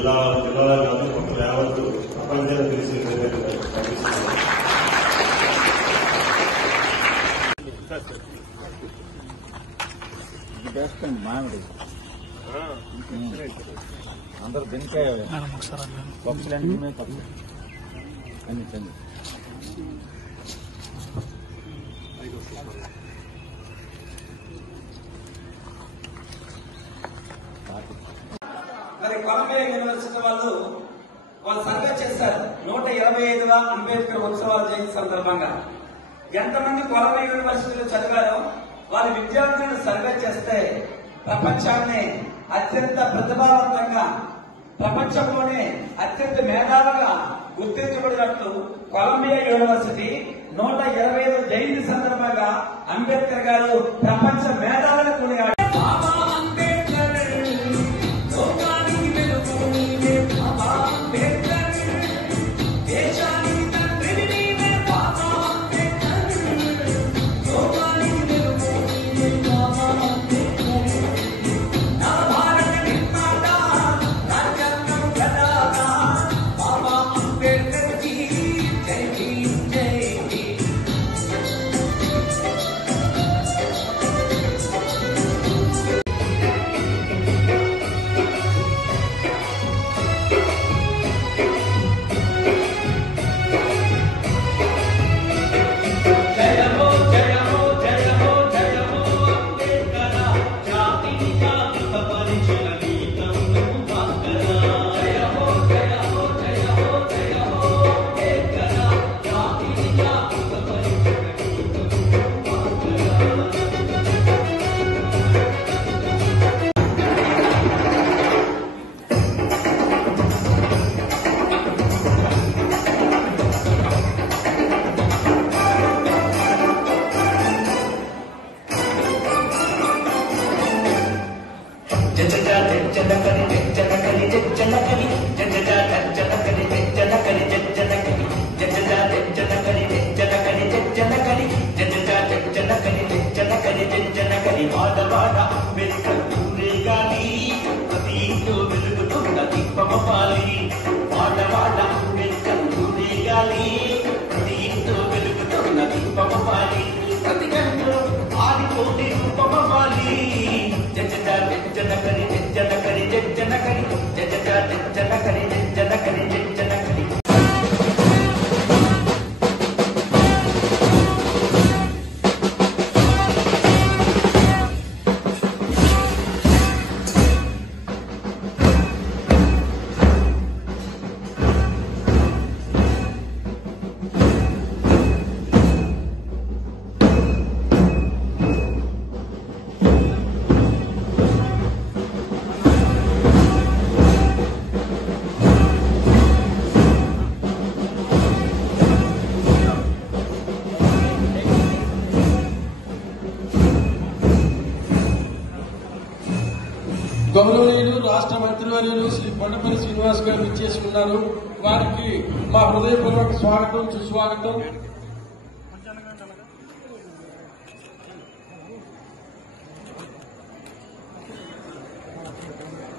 జిల్లాలో కాదు ఒక యావత్తు ప్రపంచంలో తెలిసిన మామిడి అందరూ బెంకాయ పక్షులన్నీ అన్ని మరి కొలంబియా యూనివర్సిటీ వాళ్ళు సర్వే చేశారు 125వ అంబేద్కర్ ఉత్సవాల జయంతి సందర్భంగా ఎంతమంది కొలంబియా యూనివర్సిటీలో చదివారో వాళ్ళ విద్యార్థులను సర్వే చేస్తే ప్రపంచాన్ని అత్యంత ప్రతిభావంతంగా ప్రపంచంలోనే అత్యంత మేధావుగా గుర్తించబడినట్లు కొలంబియా యూనివర్సిటీ 125 జయంతి సందర్భంగా అంబేద్కర్ గారు ప్రపంచ మేధావులను కొనియాడారు. గౌరవనీయులు రాష్ట్ర మంత్రివర్యులు శ్రీ కొండపల్లి శ్రీనివాస్ గారు ఇచ్చేసి ఉన్నారు. వారికి మా హృదయపూర్వక స్వాగతం సుస్వాగతం.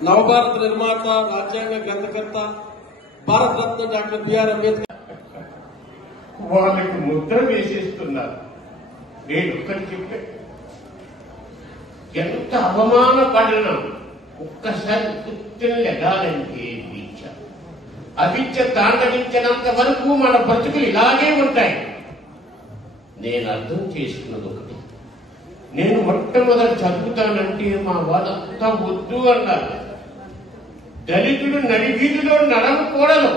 నవభారత నిర్మాత, రాజ్యాంగ గ్రంథకర్త, భారతరత్న డాక్టర్ బిఆర్ అంబేద్కర్ వాళ్ళకి ముద్ర వేసేస్తున్నారు. నేను ఒక్కటి చెప్పే ఎంత అవమానపడినా ఒక్కసారి గుర్తుని లెగాలంటే విద్య. అవిద్య తాండవించినంత వరకు మన బ్రతుకులు ఇలాగే ఉంటాయి. నేను అర్థం చేసుకున్నది ఒకటి, నేను మొట్టమొదటి చదువుతానంటే మా వాళ్ళంతా వద్దు అన్నారు. దళితుడు నడివీధిలో నడవకూడదు,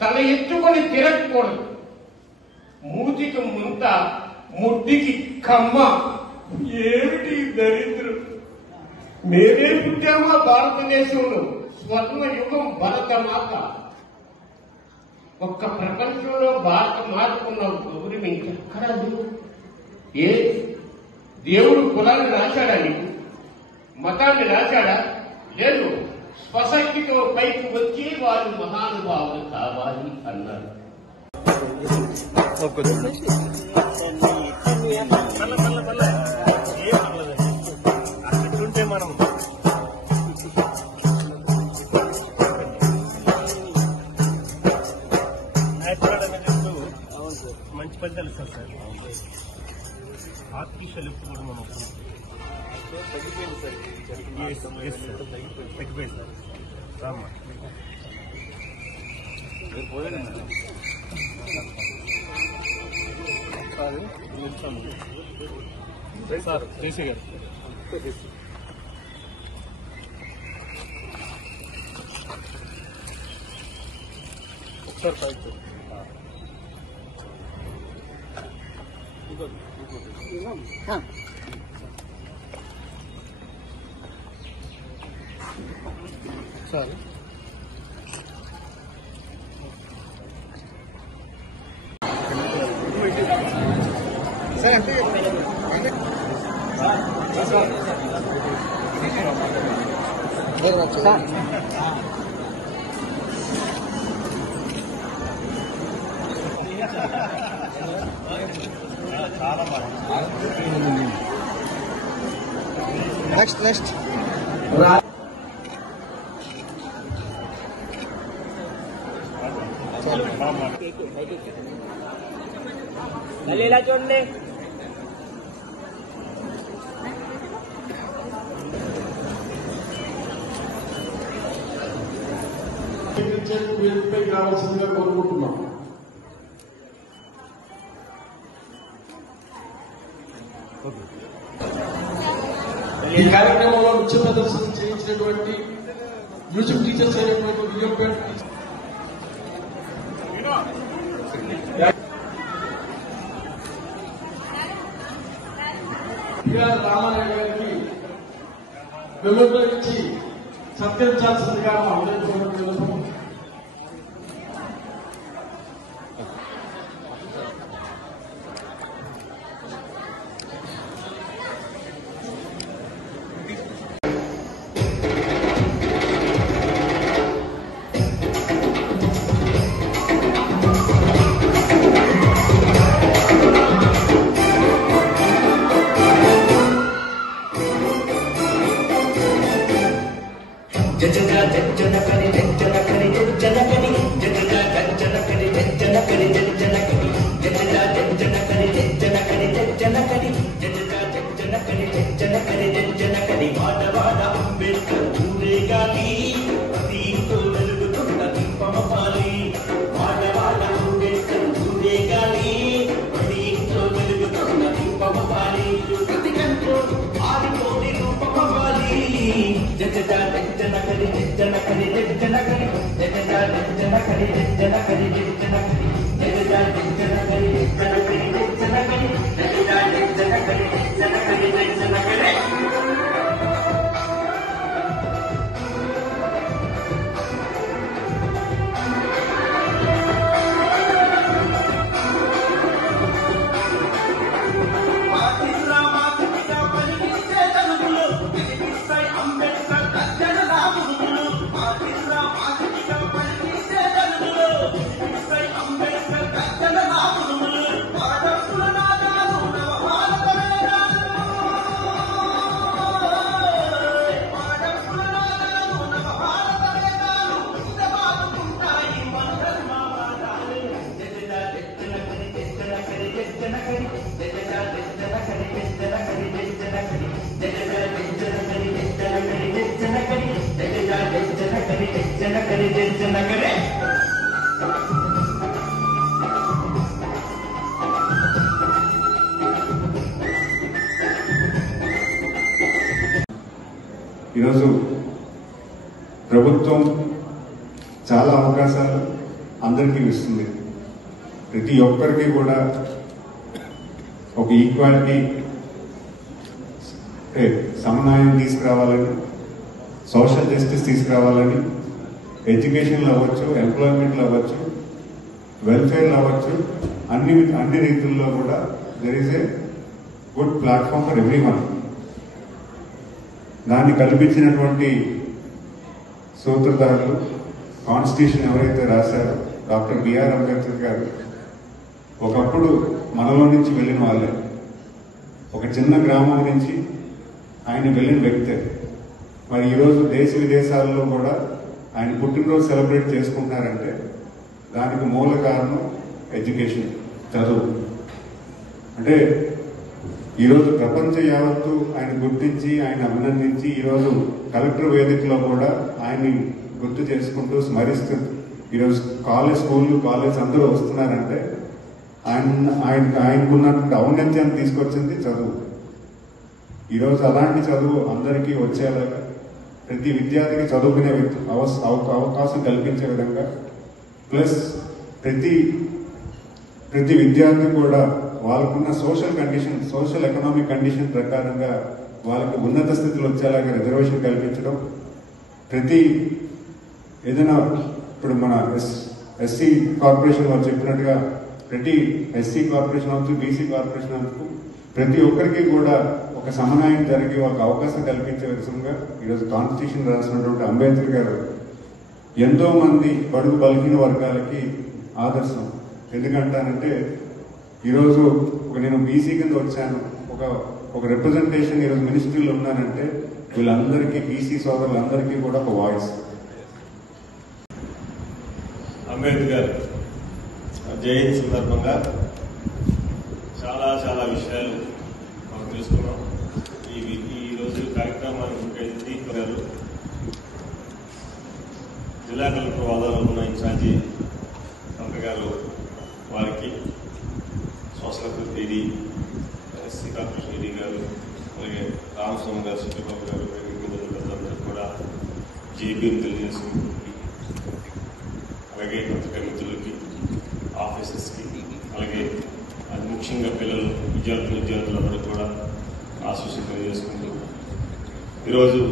తల ఎత్తుకొని తిరగకూడదు, మూతికి ముంత ముడ్డికి కమ్మ. ఏమిటి దరిద్రం? మేమే పుట్టామా భారతదేశంలో? స్వర్ణ యుగం భరతమాత. ఒక్క ప్రపంచంలో భారత మాతకున్న గౌరవం ఇంకెక్కడా లేదు. ఏ దేవుడు కులాన్ని రాశాడా? నీకు మతాన్ని రాశాడా? లేదు. స్వశక్తితో పైకి వచ్చి వారు మహానుభావులు కావాలి అన్నారు. మనం ఆర్టిఫిషియల్ లిఫ్ట్ కూడా మనం తగ్గిపోయింది సార్ రామ్మా సార్ జేసీ గారు ఒకసారి పైకి సార్ సార్ అంటే చాలా బాగా నెక్స్ట్ ఇలా చూడండి వేదికపైకి రావాల్సిందిగా కోరుకుంటున్నాం. ఈ కార్యక్రమంలో నృత్య ప్రదర్శన చేయించినటువంటి మ్యూజిక్ టీచర్స్ అయినటువంటి విజయపేట రామారాయణ గారికి మెమోరియల్ ఇచ్చి సత్కరించాల్సిందిగా మా హృదయపూర్వక ఈరోజు ప్రభుత్వం చాలా అవకాశాలు అందరికీ ఇస్తుంది. ప్రతి ఒక్కరికి కూడా ఒక ఈక్వాలిటీ సమన్వయం తీసుకురావాలని, సోషల్ జస్టిస్ తీసుకురావాలని, ఎడ్యుకేషన్లో అవ్వచ్చు, ఎంప్లాయ్మెంట్లో అవ్వచ్చు, వెల్ఫేర్లో అవ్వచ్చు, అన్ని రీతుల్లో కూడా there is a good platform for everyone. దాన్ని కల్పించినటువంటి సూత్రధారులు, కాన్స్టిట్యూషన్ ఎవరైతే రాశారో డాక్టర్ బిఆర్ అంబేద్కర్ గారు ఒకప్పుడు మనలో నుంచి వెళ్ళిన వాళ్ళే. ఒక చిన్న గ్రామం నుంచి ఆయన వెళ్ళిన వ్యక్తే. మరి ఈరోజు దేశ విదేశాల్లో కూడా ఆయన పుట్టినరోజు సెలబ్రేట్ చేసుకుంటున్నారంటే దానికి మూల కారణం ఎడ్యుకేషన్, చదువు. అంటే ఈరోజు ప్రపంచ యావత్తు ఆయన గుర్తించి ఆయన అభినందించి ఈరోజు కలెక్టర్ వేదికలో కూడా ఆయన్ని గుర్తు చేసుకుంటూ స్మరిస్తూ ఈరోజు స్కూళ్ళు కాలేజ్ అందరూ వస్తున్నారంటే ఆయనకున్నటువంటి ఔన్నత్యాన్ని తీసుకొచ్చింది చదువు. ఈరోజు అలాంటి చదువు అందరికీ వచ్చేలాగా ప్రతి విద్యార్థికి చదువుకునే అవకాశం కల్పించే విధంగా ప్లస్ ప్రతి విద్యార్థి కూడా వాళ్ళకున్న సోషల్ ఎకనామిక్ కండిషన్ ప్రకారంగా వాళ్ళకి ఉన్నత స్థితిలో వచ్చేలాగా రిజర్వేషన్ కల్పించడం, ఏదైనా ఇప్పుడు మన ఎస్సీ కార్పొరేషన్ వాళ్ళు చెప్పినట్టుగా ప్రతి ఎస్సీ కార్పొరేషన్ అవచ్చు, బీసీ కార్పొరేషన్ అవచ్చు, ప్రతి ఒక్కరికి కూడా ఒక సమన్వయం జరిగి వాళ్ళకి అవకాశం కల్పించే విధంగా ఈరోజు కాన్స్టిట్యూషన్ రాసినటువంటి అంబేద్కర్ గారు ఎంతో మంది బడుగు బలహీన వర్గాలకి ఆదర్శం. ఎందుకంటానంటే ఈరోజు నేను బీసీ కింద వచ్చాను, ఒక రిప్రజెంటేషన్ ఈరోజు మినిస్ట్రీలో ఉన్నానంటే వీళ్ళందరికీ బీసీ సోదరులందరికీ కూడా ఒక వాయిస్. అంబేద్కర్ జయంతి సందర్భంగా చాలా విషయాలు మనం తెలుసుకున్నాం. ఈ రోజు కార్యక్రమానికి ముఖ్య అతిథి గారు జిల్లా కలెక్టర్ హోదాలో ఉన్న ఇన్ఛార్జి కలెక్టర్ గారు, వారికి సోషల్ ఏడీ, ఎస్సీ కార్పొరేషన్ ఏడీ గారు, అలాగే రామస్వామి గారు, సుబ్బాబు గారు, అందరూ కూడా జేబీని తెలియజేసుకుంటూ, అలాగే పత్రికా మిత్రులకి, ఆఫీసర్స్కి, అలాగే అది ముఖ్యంగా విద్యార్థులందరూ కూడా ఆశీస్సులు తెలియజేసుకుంటూ ఈరోజు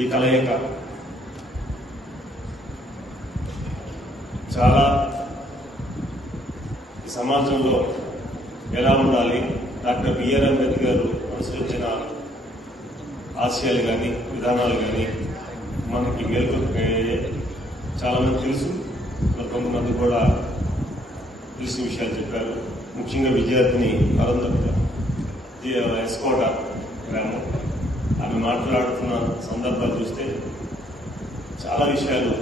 ఈ కలయిక చాలా సమాజంలో ఎలా ఉండాలి, డాక్టర్ బిఆర్ అంబేద్కర్ గారు అనుసరించిన ఆశయాలు కానీ విధానాలు కానీ మనకి మేల్కొల్పే చాలా మంది తెలుసు, కొంతమంది కూడా తెలిసిన విషయాలు చెప్పారు. ముఖ్యంగా విద్యార్థిని అరుంధతి ఎస్కోట గ్రామం, ఆమె మాట్లాడుతున్న సందర్భాలు చూస్తే చాలా విషయాలు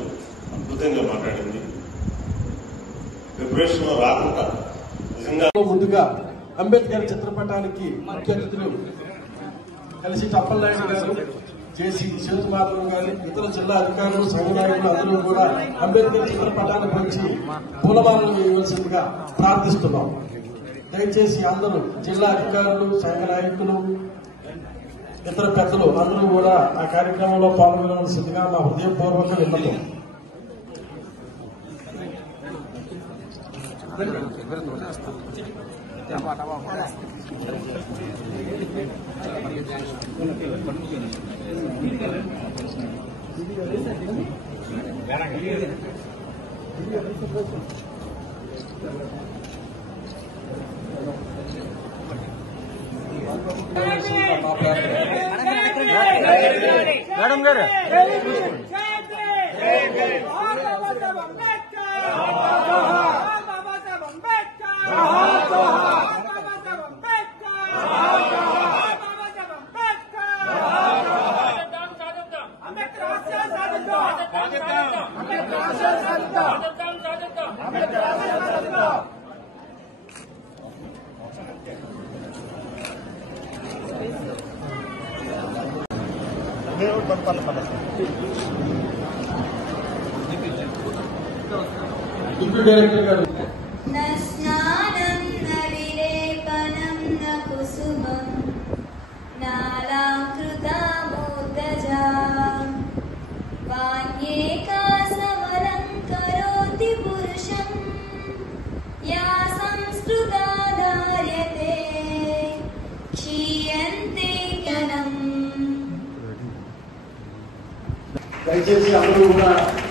అద్భుతంగా మాట్లాడింది. ప్రిపరేషన్ రాకుండా నిజంగా ముందుగా అంబేద్కర్ చిత్రపటానికి ముఖ్య అతిథులు కలిసి టప్పలనాయుడు గారు, జేసీ శివకుమార్ గారు, ఇతర జిల్లా అధికారులు, సంఘ నాయకులు అందరూ కూడా అంబేద్కర్ చిత్రపటానికి వచ్చి పూలమాలలు వేయవలసిందిగా ప్రార్థిస్తున్నాం. దయచేసి అందరూ జిల్లా అధికారులు, సంఘ నాయకులు, ఇతర పెద్దలు అందరూ కూడా ఆ కార్యక్రమంలో పాల్గొనవలసిందిగా మా హృదయపూర్వక విన్నపం. మేడం గారు డిప్యూటీ డైరెక్టర్ గారు. దయచేసి అందరూ కూడా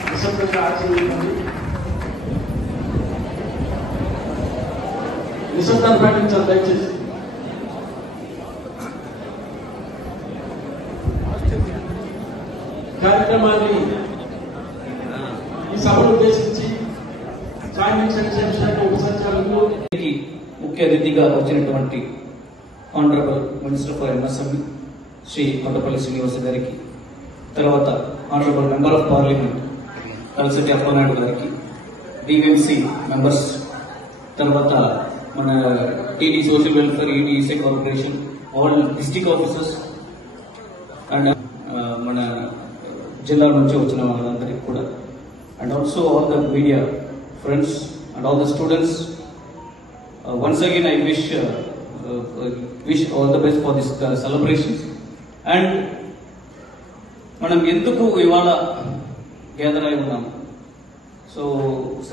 నిశ్శబ్దంగా ఆచరించండి. నిశ్శబ్దాన్ని పాటించాలి దయచేసి. కార్యక్రమాన్ని ఈ సభను ఉద్దేశించి జాయింట్ సెక్రటరీ శాఖ ఉప సంచాలకులు ముఖ్య అతిథిగా వచ్చినటువంటి honourable minister for MSME Shri Kondapalli Srinivasa గారికి, తర్వాత honourable member of parliament Kalisetti Appalanaidu గారికి, డిఎంసీ మెంబర్స్, తర్వాత మన TD Social Welfare, ED ESA Corporation, all district officers, and మన జిల్లా నుంచి వచ్చిన వాళ్ళందరికీ కూడా, and also all the media friends and all the students. Once again I wish all the best for this celebrations. And మనం ఎందుకు ఇవాళ gather అయి ఉన్నాము, సో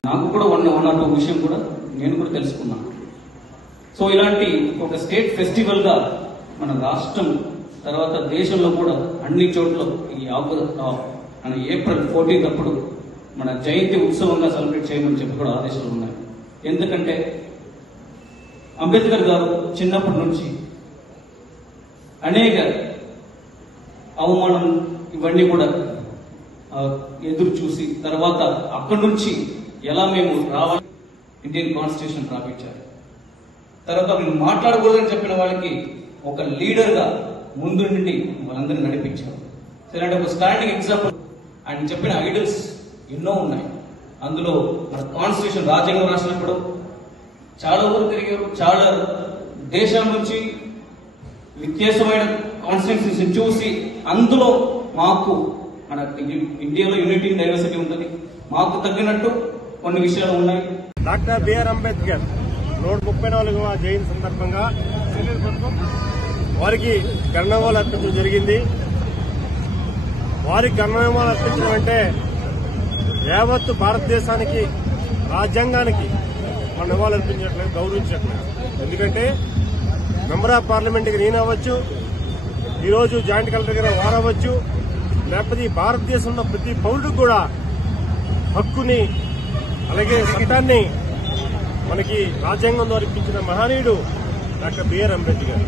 నాకు కూడా వన్ ఆర్ టూ విషయం కూడా నేను కూడా తెలుసుకున్నాను. సో ఇలాంటి ఒక స్టేట్ ఫెస్టివల్ గా మన రాష్ట్రం తర్వాత దేశంలో కూడా అన్ని చోట్ల ఈ మన ఏప్రిల్ 14 అప్పుడు మన జయంతి ఉత్సవంగా సెలబ్రేట్ చేయమని చెప్పి కూడా ఆదేశాలు ఉన్నాయి. ఎందుకంటే అంబేద్కర్ గారు చిన్నప్పటి నుంచి అనేక అవమానం ఇవన్నీ కూడా ఎదురు చూసి తర్వాత అక్కడి నుంచి ఎలా మేము రావాలి ఇండియన్ కాన్స్టిట్యూషన్ రాపించారు. తర్వాత మేము మాట్లాడకూడదని చెప్పిన వాళ్ళకి ఒక లీడర్ గా ముందు నుండి వాళ్ళందరినీ నడిపించారు. ఇలాంటి ఒక స్టాండింగ్ ఎగ్జాంపుల్ ఆయన చెప్పిన ఐడల్స్ ఎన్నో ఉన్నాయి. అందులో మన కాన్స్టిట్యూషన్ రాజ్యాంగం రాసినప్పుడు చాలా ఊరు తిరిగారు, చాలా దేశాల నుంచి వ్యత్యాసమైన కాన్స్టిట్యూన్సీస్ చూసి అందులో మాకు మన ఇండియాలో యూనిటీ డైవర్సిటీ ఉంటుంది, మాకు తగ్గినట్టు కొన్ని విషయాలు ఉన్నాయి. డాక్టర్ బిఆర్ అంబేద్కర్ 134వ జయంతి సందర్భంగా వారికి గణనమాలు అర్పించడం జరిగింది. వారికి గణనమాలు అర్పించడం అంటే యావత్తు భారతదేశానికి రాజ్యాంగానికి మన నివాళులు అర్పించినట్లుగా గౌరవించినట్లుగా. ఎందుకంటే మెంబర్ ఆఫ్ పార్లమెంట్కి నేను అవ్వచ్చు, ఈరోజు జాయింట్ కలెక్టర్ గారు వారవచ్చు, లేకపోతే ఈ భారతదేశంలో ప్రతి పౌరుడికి కూడా హక్కుని అలాగే చట్టాన్ని మనకి రాజ్యాంగం ద్వారా ఇప్పించిన మహనీయుడు డాక్టర్ బిఆర్ అంబేద్కర్.